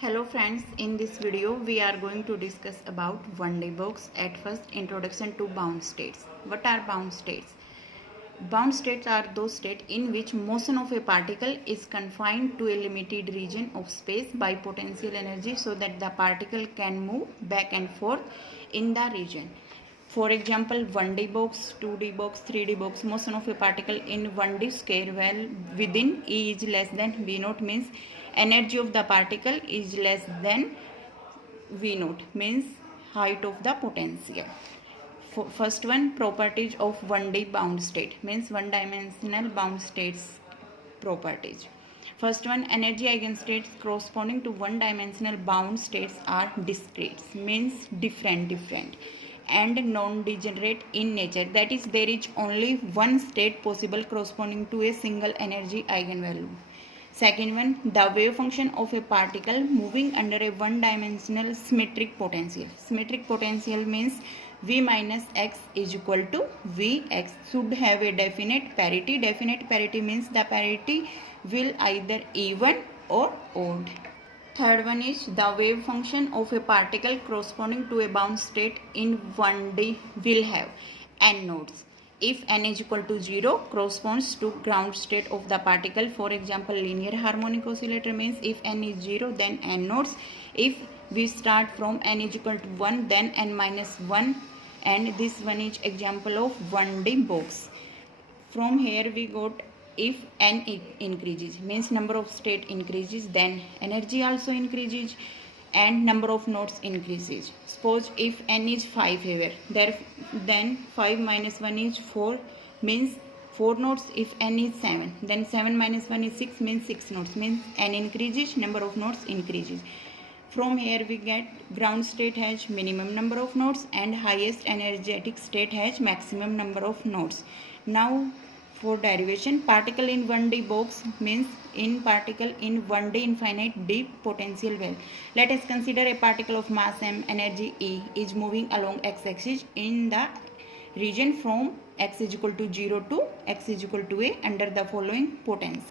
Hello friends, in this video we are going to discuss about 1D box. At first, introduction to bound states. What are bound states? Bound states are those states in which motion of a particle is confined to a limited region of space by potential energy so that the particle can move back and forth in the region. For example, 1D box, 2D box, 3D box, motion of a particle in 1D square well within E is less than V naught means energy of the particle is less than V naught means height of the potential. First one, properties of 1D bound state means one dimensional bound states properties. First one, energy eigenstates corresponding to one dimensional bound states are discrete means different and non-degenerate in nature, that is there is only one state possible corresponding to a single energy eigenvalue. Second one, the wave function of a particle moving under a one-dimensional symmetric potential. Symmetric potential means V minus x is equal to Vx should have a definite parity. Definite parity means the parity will either even or odd. Third one is the wave function of a particle corresponding to a bound state in 1D will have n nodes. If n is equal to 0 corresponds to ground state of the particle. For example, linear harmonic oscillator means if n is 0 then n nodes. If we start from n is equal to 1 then n minus 1, and this one is example of 1D box. From here we got if n increases means number of state increases, then energy also increases and number of nodes increases. Suppose if n is 5 here, then 5 minus 1 is 4 means 4 nodes. If n is 7, then 7 minus 1 is 6 means 6 nodes means n increases, number of nodes increases. From here we get ground state has minimum number of nodes and highest energetic state has maximum number of nodes. Now for derivation, particle in 1D box means in particle in 1D infinite deep potential well. Let us consider a particle of mass m, energy E is moving along x-axis in the region from x is equal to 0 to x is equal to a under the following potential.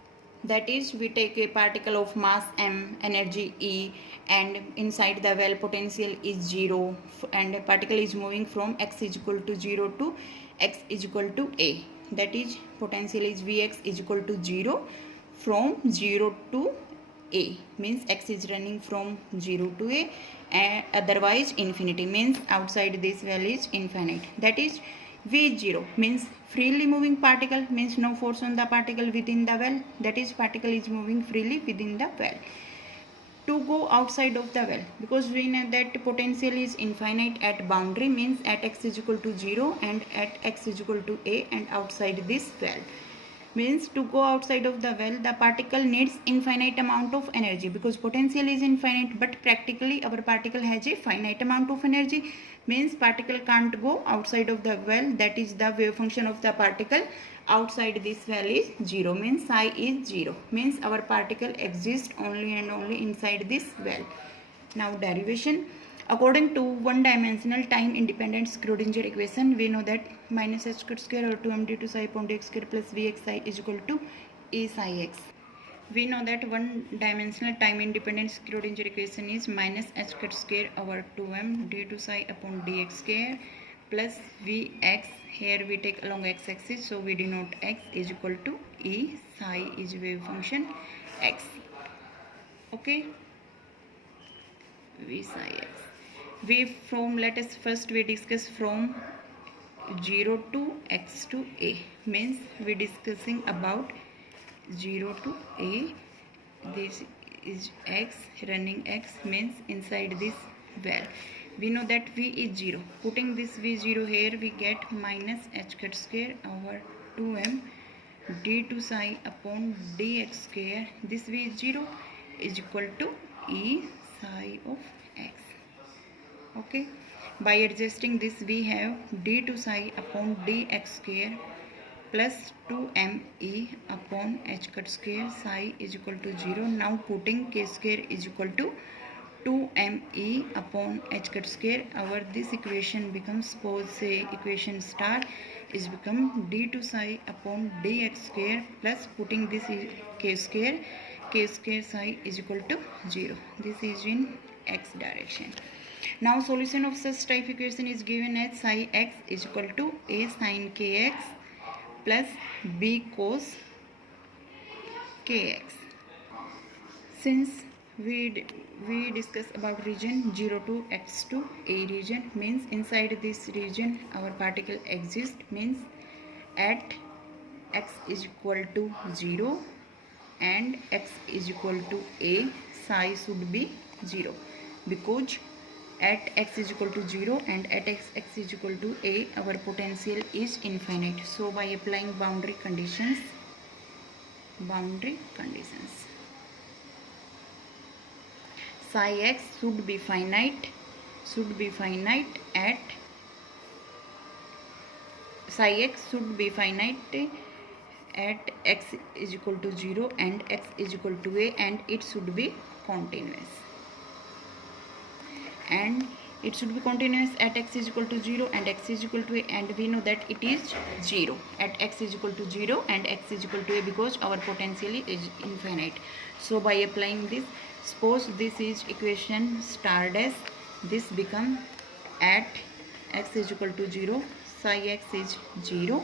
That is, we take a particle of mass m, energy E, and inside the well potential is 0 and a particle is moving from x is equal to 0 to x is equal to a. That is, potential is Vx is equal to 0 from 0 to a means x is running from 0 to a, and otherwise infinity means outside this well is infinite. That is, V is 0 means freely moving particle means no force on the particle within the well, that is particle is moving freely within the well. To go outside of the well, because we know that potential is infinite at boundary means at x is equal to 0 and at x is equal to a and outside this well means to go outside of the well the particle needs infinite amount of energy, because potential is infinite but practically our particle has a finite amount of energy means particle can't go outside of the well. That is the wave function of the particle outside this well is 0 means psi is 0 means our particle exists only and only inside this well. Now derivation. According to one-dimensional time-independent Schrodinger equation, we know that minus h square or 2m d2 psi upon dx square plus vx psi is equal to a psi x. We know that one-dimensional time-independent Schrodinger equation is minus h square over 2m d2 psi upon dx square plus vx. Here we take along x-axis, so we denote x is equal to e psi is wave function x. Okay, v psi x. Let us first we discuss from 0 to x to a means we discussing about 0 to a. This is x, running x means inside this well. We know that v is 0. Putting this v0 here we get minus h square over 2m d2 psi upon dx square. This v is 0 is equal to e psi of x. Okay, by adjusting this we have d2 psi upon dx square plus 2me upon h square psi is equal to 0. Now putting k square is equal to 2me upon h square, our this equation becomes, suppose say equation star is become d2 psi upon dx square plus putting this k square k square psi is equal to 0. This is in x direction. Now solution of such type equation is given as psi x is equal to a sin kx plus b cos kx. Since we discuss about region 0 to x to a region, means inside this region our particle exists, means at x is equal to 0 and x is equal to a, psi should be 0, because at x is equal to 0 and at x is equal to a, our potential is infinite. So by applying boundary conditions, psi x should be finite at psi x should be finite at x is equal to 0 and x is equal to a, and it should be continuous. And it should be continuous at x is equal to 0 and x is equal to a, and we know that it is 0 at x is equal to 0 and x is equal to a, because our potential is infinite. So by applying this, suppose this is equation star dash, this become at x is equal to 0, psi x is 0,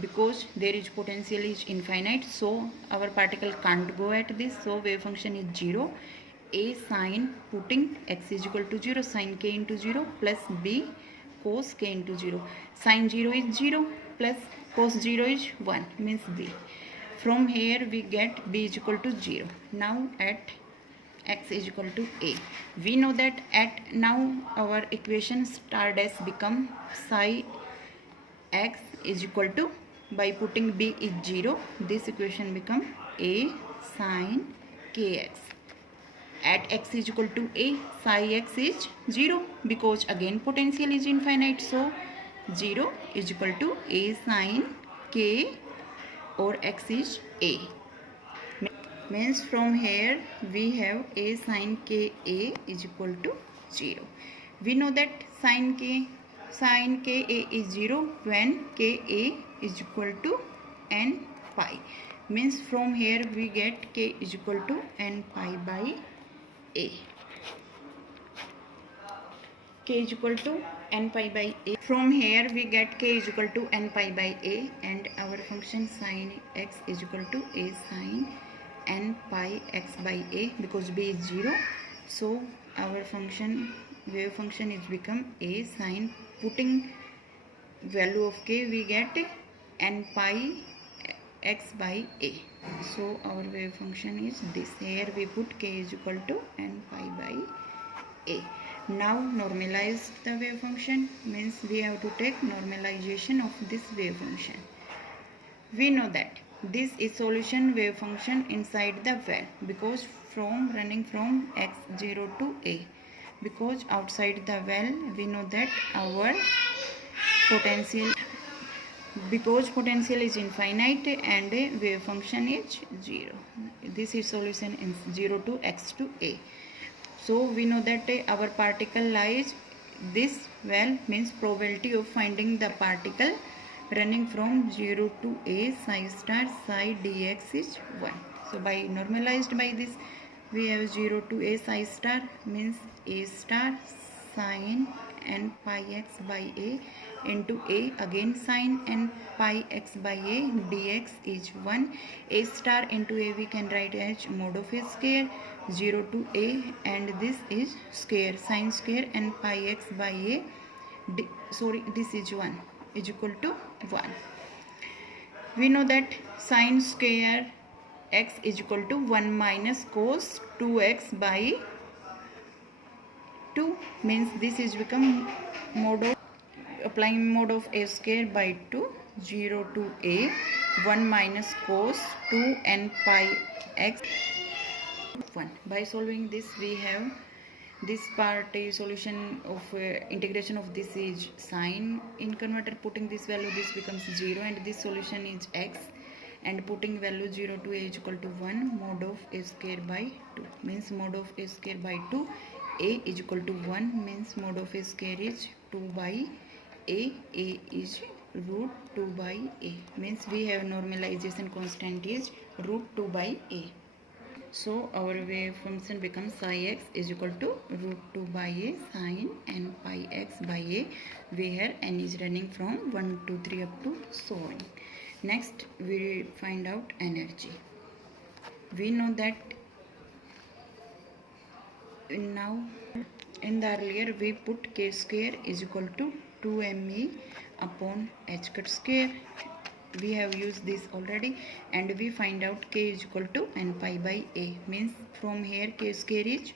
because there is potential is infinite, so our particle can't go at this, so wave function is 0. A sin, putting x is equal to 0, sin k into 0 plus b cos k into 0. Sin 0 is 0 plus cos 0 is 1, means b. From here we get b is equal to 0. Now at x is equal to a, we know that at now our equation star dash become psi x is equal to, by putting b is 0, this equation become a sin kx. At x is equal to a, psi x is 0, because again potential is infinite, so 0 is equal to a sin k, or x is a. Means from here we have a sin k a is equal to 0. We know that sin k a is 0 when k a is equal to n pi. Means from here we get k is equal to n pi by a. K is equal to n pi by a. From here we get k is equal to n pi by a, and our function sin x is equal to a sin n pi x by a, because b is 0. So our function, wave function is become a sin, putting value of k we get n pi x by a. So our wave function is this. Here we put k is equal to n pi by a. Now normalize the wave function, means we have to take normalization of this wave function. We know that this is solution wave function inside the well, because from running from x0 to a, because outside the well we know that our potential, because potential is infinite and wave function is 0. This is solution in 0 to x to a. So we know that our particle lies this well, means probability of finding the particle running from 0 to a, psi star psi dx is 1. So by normalized by this, we have 0 to a psi star, means a star sin n pi x by a into a, again sin n pi x by a, dx is 1. A star into a we can write as mod of a square, 0 to a, and this is square, sin square n pi x by a, this is 1, is equal to 1. We know that sin square x is equal to 1 minus cos 2x by 2, means this is become mod of, applying mod of a square by 2, 0 to a, 1 minus cos 2 n pi x 1. By solving this we have this part a solution of integration of this is sine, in converter putting this value this becomes 0, and this solution is x, and putting value 0 to a is equal to 1, mod of a square by 2, means mod of a square by 2, a is equal to 1, means mod of a square is 2 by a is root 2 by a, means we have normalization constant is root 2 by a. So our wave function becomes psi x is equal to root 2 by a sine n pi x by a, where n is running from 1 to 3 up to so on. Next we find out energy. We know that now in the earlier we put k square is equal to 2me upon h cut square. We have used this already, and we find out k is equal to n pi by a, means from here k square is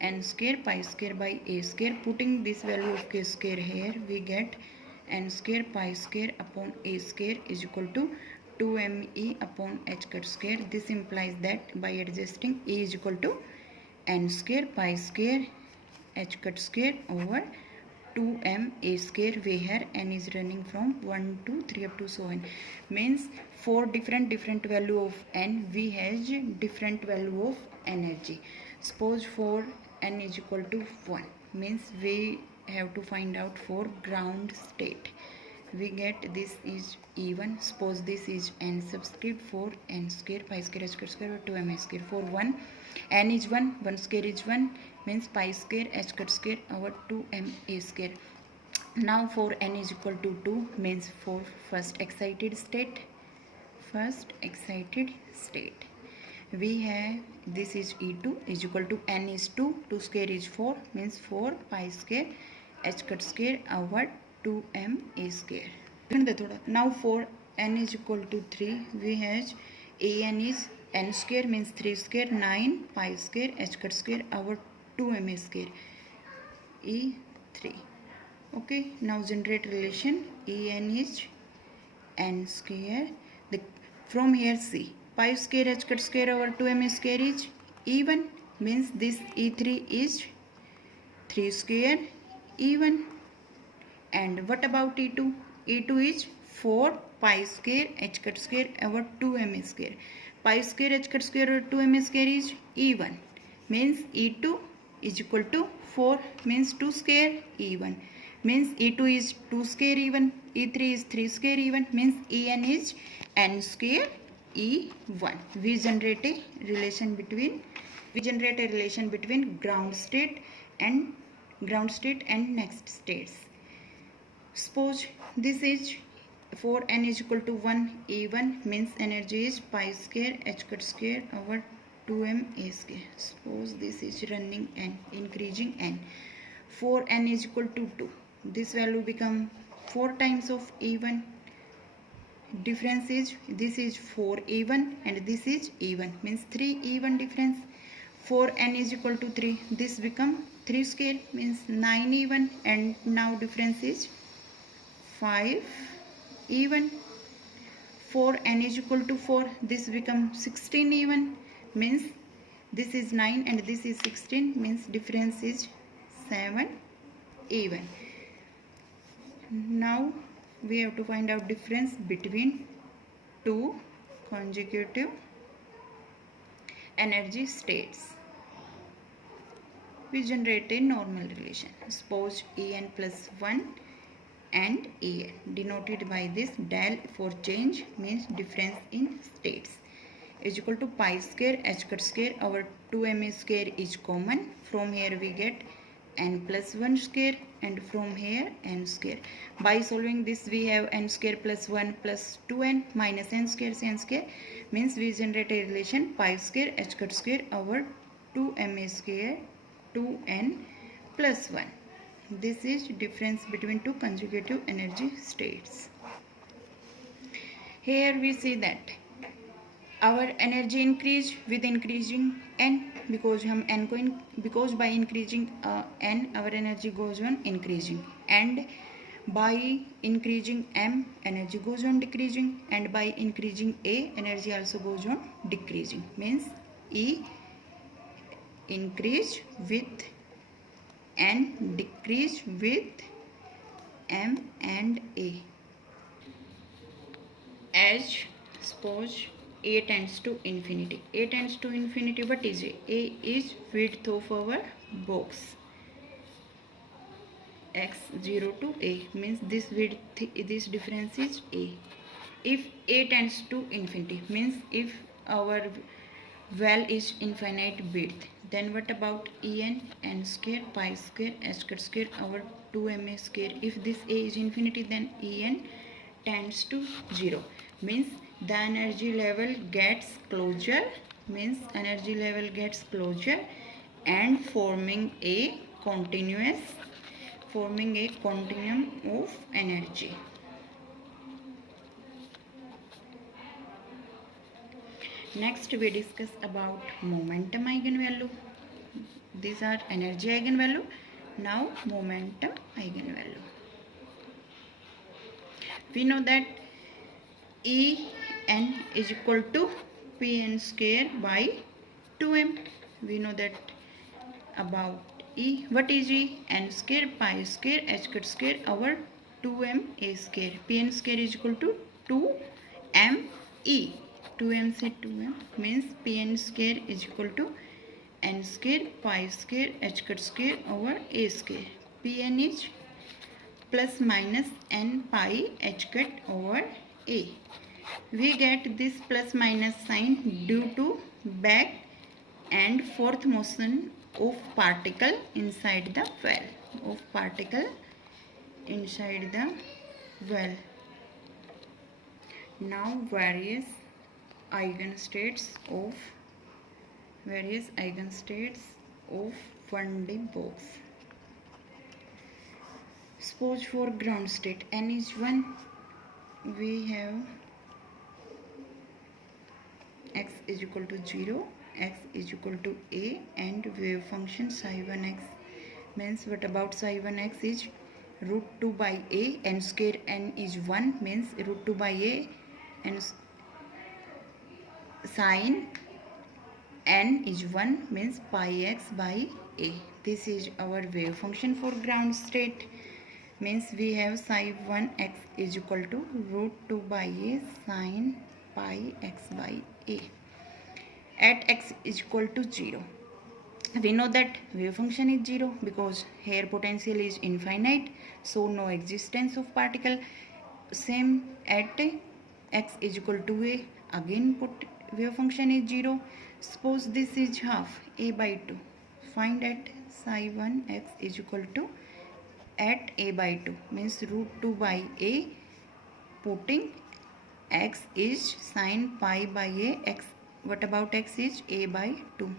n square pi square by a square. Putting this value of k square here, we get n square pi square upon a square is equal to 2me upon h cut square. This implies that by adjusting a is equal to n square pi square h cut square over 2m a square, where n is running from 1 to 3 up to so on. Means for different value of n, we has different value of energy. Suppose for n is equal to 1, means we have to find out for ground state. We get this is E1. Suppose this is n subscript for n square pi square h cut square 2m a square. For 1, n is 1, 1 square is 1, means pi square h cut square over 2m a square. Now for n is equal to 2, means for first excited state, we have this is E2 is equal to n is 2, 2 square is 4, means 4 pi square h cut square over 2m a square. Now for n is equal to 3, we have an is n square, means 3 square 9 pi square h cut square over 2m a square, E3. Okay, now generate relation. En is n square. From here see, pi square h cut square over 2m a square is E1, means this E3 is 3 square E1. And what about E2? E2 is 4 pi square h cut square over 2m a square. Pi square h cut square over 2m a square is E1, means E2 is equal to 4, means 2 square E1, means E2 is 2 square E1, E3 is 3 square E1, means En is n square E1. We generate a relation between ground state and next states. Suppose this is for n is equal to 1 E1, means energy is pi square h cut square over 2m a square. Suppose this is running n, increasing n. For n is equal to 2, this value become 4 times of E1. Difference is this is 4 E1 and this is E1, means 3 E1 difference. For n is equal to 3, this become 3 square, means 9 E1, and now difference is 5 E1. For n is equal to 4, this become 16 E1, means this is 9 and this is 16, means difference is 7 E1. Now we have to find out difference between two consecutive energy states. We generate a normal relation. Suppose En plus 1 and En, denoted by this del for change, means difference in states, is equal to pi square h cut square over 2m square is common. From here we get n plus 1 square, and from here n square. By solving this, we have n square plus 1 plus 2n minus n square n square, means we generate a relation pi square h cut square over 2m square 2n plus 1. This is difference between two consecutive energy states. Here we see that our energy increase with increasing n, because by increasing n our energy goes on increasing, and by increasing m energy goes on decreasing, and by increasing a energy also goes on decreasing, means E increase with n, decrease with m and a. As suppose a tends to infinity. A tends to infinity. What is A? A is width of our box. X 0 to A, means this width, this difference is A. If A tends to infinity, means if our well is infinite width. Then what about n square, pi square, h square over 2ma square. If this a is infinity, then en tends to 0. Means the energy level gets closer. Means energy level gets closer and forming a continuum of energy. Next we discuss about momentum eigenvalue. These are energy eigenvalue. Now momentum eigenvalue. We know that En is equal to Pn square by 2m. We know that about E. What is E? N square, pi square, h square over 2m a square. Pn square is equal to 2m E. 2m से 2m means Pn square is equal to n square, pi square, h square over a square. Pn is plus minus n pi h over a. We get this plus minus sign due to back and forth motion of particle inside the well. Now various eigenstates of 1D box. Suppose for ground state n is 1, we have x is equal to 0, x is equal to a, and wave function psi 1x. Means what about psi 1x is root 2 by a, n square n is 1 means root 2 by a, and sine n is 1 means pi x by a. This is our wave function for ground state. Means we have psi 1x is equal to root 2 by a sine pi x by a at x is equal to 0. We know that wave function is 0 because here potential is infinite, so no existence of particle. Same at x is equal to a, again wave function is 0. Suppose this is half a by 2. Find at psi 1x is equal to at a by 2 means root 2 by a, putting x is sine pi by a, x what about x is a by 2,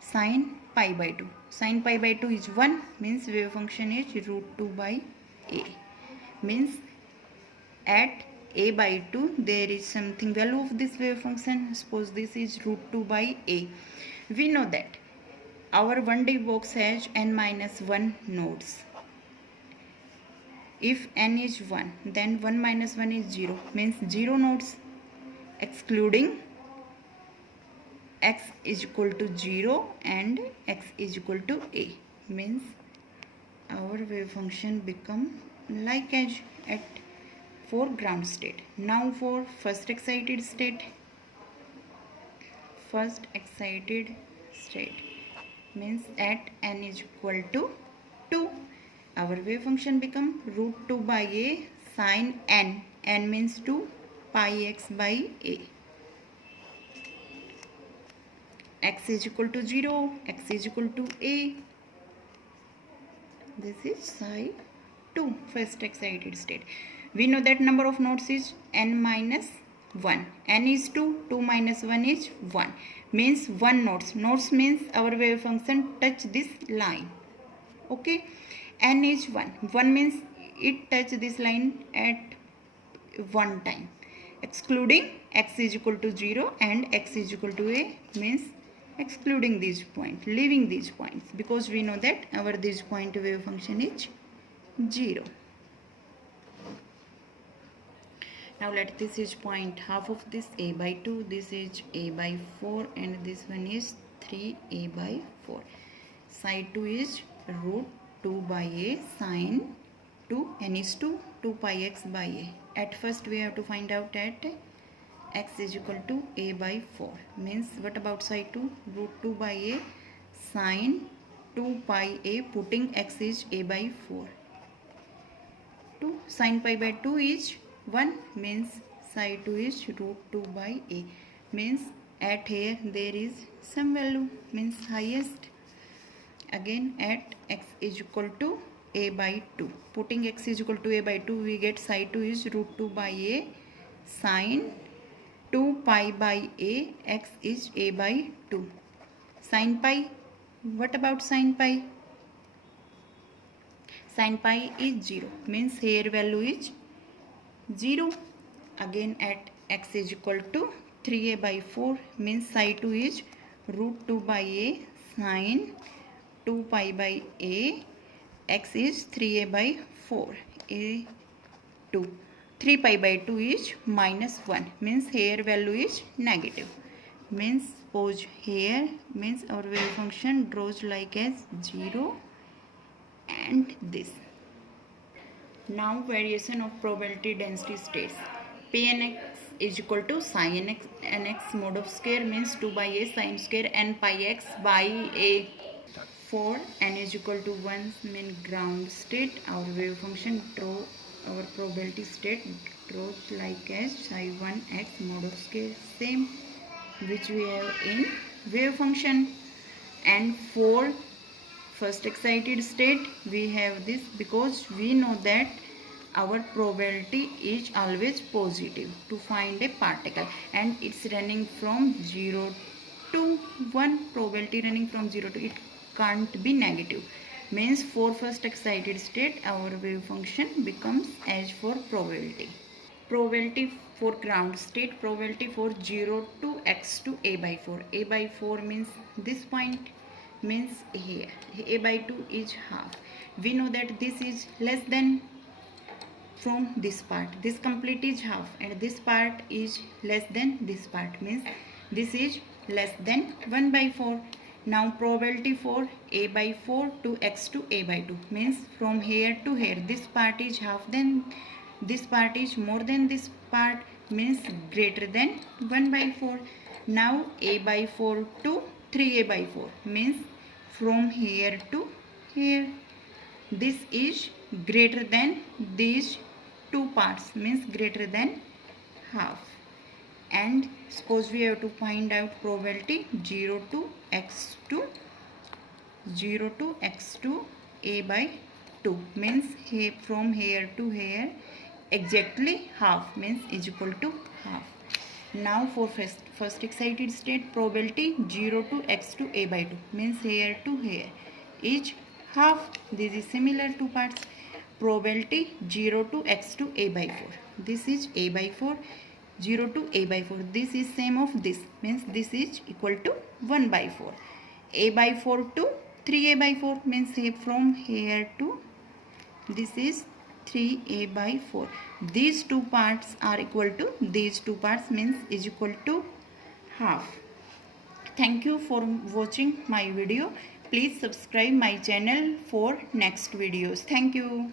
sine pi by 2. Sine pi by 2 is 1 means wave function is root 2 by a. Means at a by 2 there is something value of this wave function. Suppose this is root 2 by a. We know that our 1D box has n minus 1 nodes. If n is 1, then 1 minus 1 is 0 means 0 nodes, excluding x is equal to 0 and x is equal to a. Means our wave function become like as at for ground state. Now for first excited state means at n is equal to 2, our wave function become root 2 by a sine n. N means 2 pi x by a. X is equal to 0, x is equal to a. This is psi 2, first excited state. We know that number of nodes is n minus 1. N is 2, 2 minus 1 is 1. Means 1 nodes. Nodes means our wave function touch this line. Okay. N is 1. 1 means it touch this line at one time. Excluding x is equal to 0 and x is equal to a means excluding these points, leaving these points, because we know that our this point wave function is 0. Now let this is point half of this a by 2, this is a by 4 and this one is 3a by 4. Side 2 is root 2 by a sine 2, n is 2, 2 pi x by a. At first we have to find out at x is equal to a by 4. Means what about side 2? Root 2 by a sine 2 pi a, putting x is a by 4. 2 sine pi by 2 is 1 means side 2 is root 2 by a. Means at here there is some value, means highest. Again at x is equal to a by 2. Putting x is equal to a by 2, we get psi 2 is root 2 by a sine 2 pi by a, x is a by 2. Sine pi, what about sine pi? Sine pi is 0, means here value is 0. Again at x is equal to 3a by 4, means psi 2 is root 2 by a sine 2 pi by a, x is 3a by 4, a 2. 3 pi by 2 is minus 1, means here value is negative. Means suppose here, means our wave function draws like as 0 and this. Now variation of probability density states. Pnx is equal to sin x nx mod of square, means 2 by a sin square n pi x by a. For n is equal to 1, mean ground state, our wave function draw our probability state draws like as psi 1 x mod of square, same which we have in wave function. And for first excited state we have this, because we know that our probability is always positive to find a particle, and it's running from 0 to 1. Probability running from 0 to, it can't be negative, means for first excited state our wave function becomes as for probability. Probability for ground state, probability for 0 to x to a by 4. A by 4 means this point, means here a by 2 is half. We know that this is less than from this part, this complete is half, and this part is less than this part, means this is less than 1 by 4. Now probability for a by 4 to x to a by 2, means from here to here this part is half, then this part is more than this part, means greater than 1 by 4. Now a by 4 to 3a by 4, means from here to here this is greater than these two parts, means greater than half. And suppose we have to find out probability 0 to x to a by 2, means here from here to here exactly half, means is equal to half. Now for first excited state, probability 0 to x to a by 2, means here to here is half. This is similar two parts. Probability 0 to x to a by 4, this is a by 4, 0 to a by 4, this is same of this, means this is equal to 1 by 4. A by 4 to 3a by 4, means from here to this is 3a by 4. These two parts are equal to these two parts, means is equal to half. Thank you for watching my video. Please subscribe my channel for next videos. Thank you.